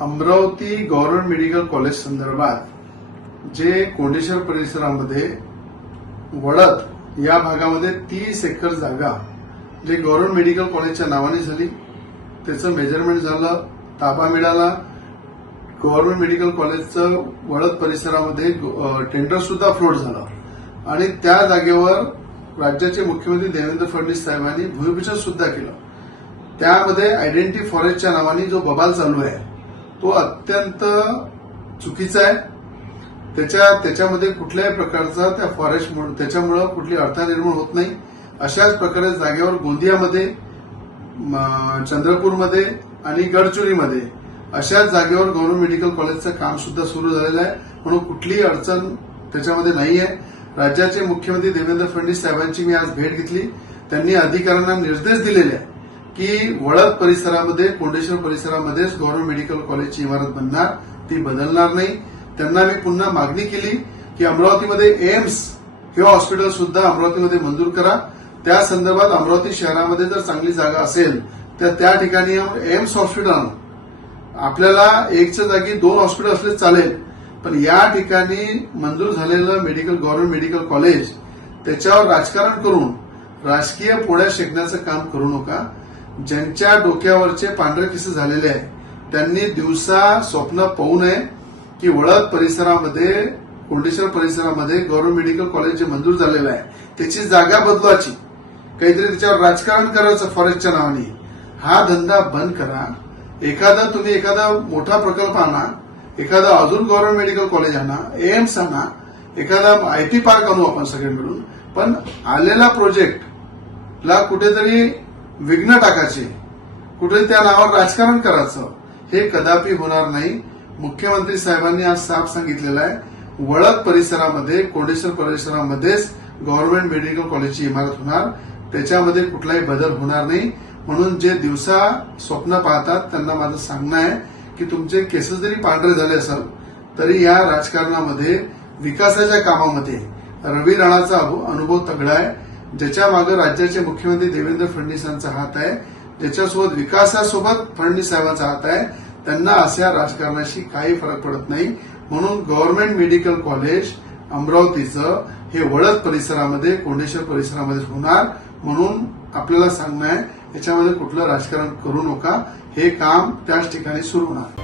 Amravati government medical college संदर्भात जे कोंडेश्वर परिसरामध्ये वडद या भागामध्ये 30 एकर जागा जे गव्हर्नमेंट मेडिकल कॉलेजच्या नावाने झाली, त्याचं मेजरमेंट झालं, ताबा मिळाला. गव्हर्नमेंट मेडिकल कॉलेजचं वडद परिसरामध्ये टेंडर सुद्धा फ्लोट झालं आणि त्या जागेवर राज्याचे मुख्यमंत्री देवेंद्र फडणवीस साहेबांनी भूमिपूजन सुद्धा केलं. त्यामध्ये आयडेंटिटी फॉरेस्टच्या नावाने जो बबाल चालू आहे तो अत्यंत चुकीचा आहे. त्याच्यामध्ये कुठल्याही प्रकारचा त्या फॉरेस्ट त्याच्यामुळे कुठली अडथळा निर्माण होत नाही. अशाच प्रकारे जागेवर गोंदियामध्ये, चंद्रपूरमध्ये आणि गडचिरोलीमध्ये अशाच जागेवर गव्हर्नमेंट मेडिकल कॉलेजचं काम सुद्धा सुरू झालेलं आहे, म्हणून कुठलीही अडचण त्याच्यामध्ये नाही आहे. राज्याचे मुख्यमंत्री देवेंद्र फडणवीस साहेबांची मी आज भेट घेतली. त्यांनी अधिकाऱ्यांना निर्देश दिलेले आहे की वडद परिसरामध्ये, कोंडेश्वर परिसरामध्येच गव्हर्नमेंट मेडिकल कॉलेजची इमारत बनणार, ती बदलणार नाही. त्यांना मी पुन्हा मागणी केली की अमरावतीमध्ये एम्स हे हॉस्पिटल सुद्धा अमरावतीमध्ये मंजूर करा. त्या संदर्भात अमरावती शहरामध्ये जर चांगली जागा असेल तर त्या ठिकाणी एम्स हॉस्पिटल, आपल्याला एकच्या जागी 2 हॉस्पिटल असले चालेल, पण या ठिकाणी मंजूर झालेलं गव्हर्नमेंट मेडिकल कॉलेज त्याच्यावर राजकारण करून राजकीय पोळ्या शेकण्याचं काम करू नका. ज्यांच्या डोक्यावरचे पांढरे केस झालेले आहे त्यांनी दिवसा स्वप्न पाहू नये की वडद परिसरामध्ये, कोंडेश्वर परिसरामध्ये गव्हर्नमेंट मेडिकल कॉलेज जे मंजूर झालेलं आहे त्याची जागा बदलवायची, काहीतरी त्याच्यावर राजकारण करायचं फॉरेस्टच्या नावाने. हा धंदा बंद करा. तुम्ही एखादा मोठा प्रकल्प आणा, एखादा अजून गव्हर्नमेंट मेडिकल कॉलेज आणा, एम्स आणा, एखादा आयटी पार्क आणू आपण सगळे मिळून, पण आलेला प्रोजेक्टला कुठेतरी विघ्न टाकायचे, कुठेतरी त्या नावावर राजकारण करायचं, हे कदापि होणार नाही. मुख्यमंत्री साहेबांनी आज साफ सांगितलेलं आहे, वडद परिसरामध्ये, कोंडेश्वर परिसरामध्येच गव्हर्नमेंट मेडिकल कॉलेजची इमारत होणार, त्याच्यामध्ये कुठलाही बदल होणार नाही. म्हणून जे दिवसा स्वप्न पाहतात त्यांना माझं सांगणं आहे की तुमचे केस जरी पांढरे झाले असेल तरी या राजकारणामध्ये, विकासाच्या कामामध्ये रवी राणाचा अनुभव तगडा आहे. ज्याच्या मागे राज्याचे मुख्यमंत्री देवेंद्र फडणवीसांचा हात आहे, ज्याच्यासोबत विकासासोबत फडणवीस साहेबांचा हात आहे, त्यांना अशा राजकारणाशी काही फरक पडत नाही. म्हणून गव्हर्नमेंट मेडिकल कॉलेज अमरावतीचं हे वडद परिसरामध्ये, कोंडेश्वर परिसरामध्ये होणार. म्हणून आपल्याला सांगणं आहे, याच्यामध्ये कुठलं राजकारण करू नका. हे काम त्याच ठिकाणी सुरू होणार.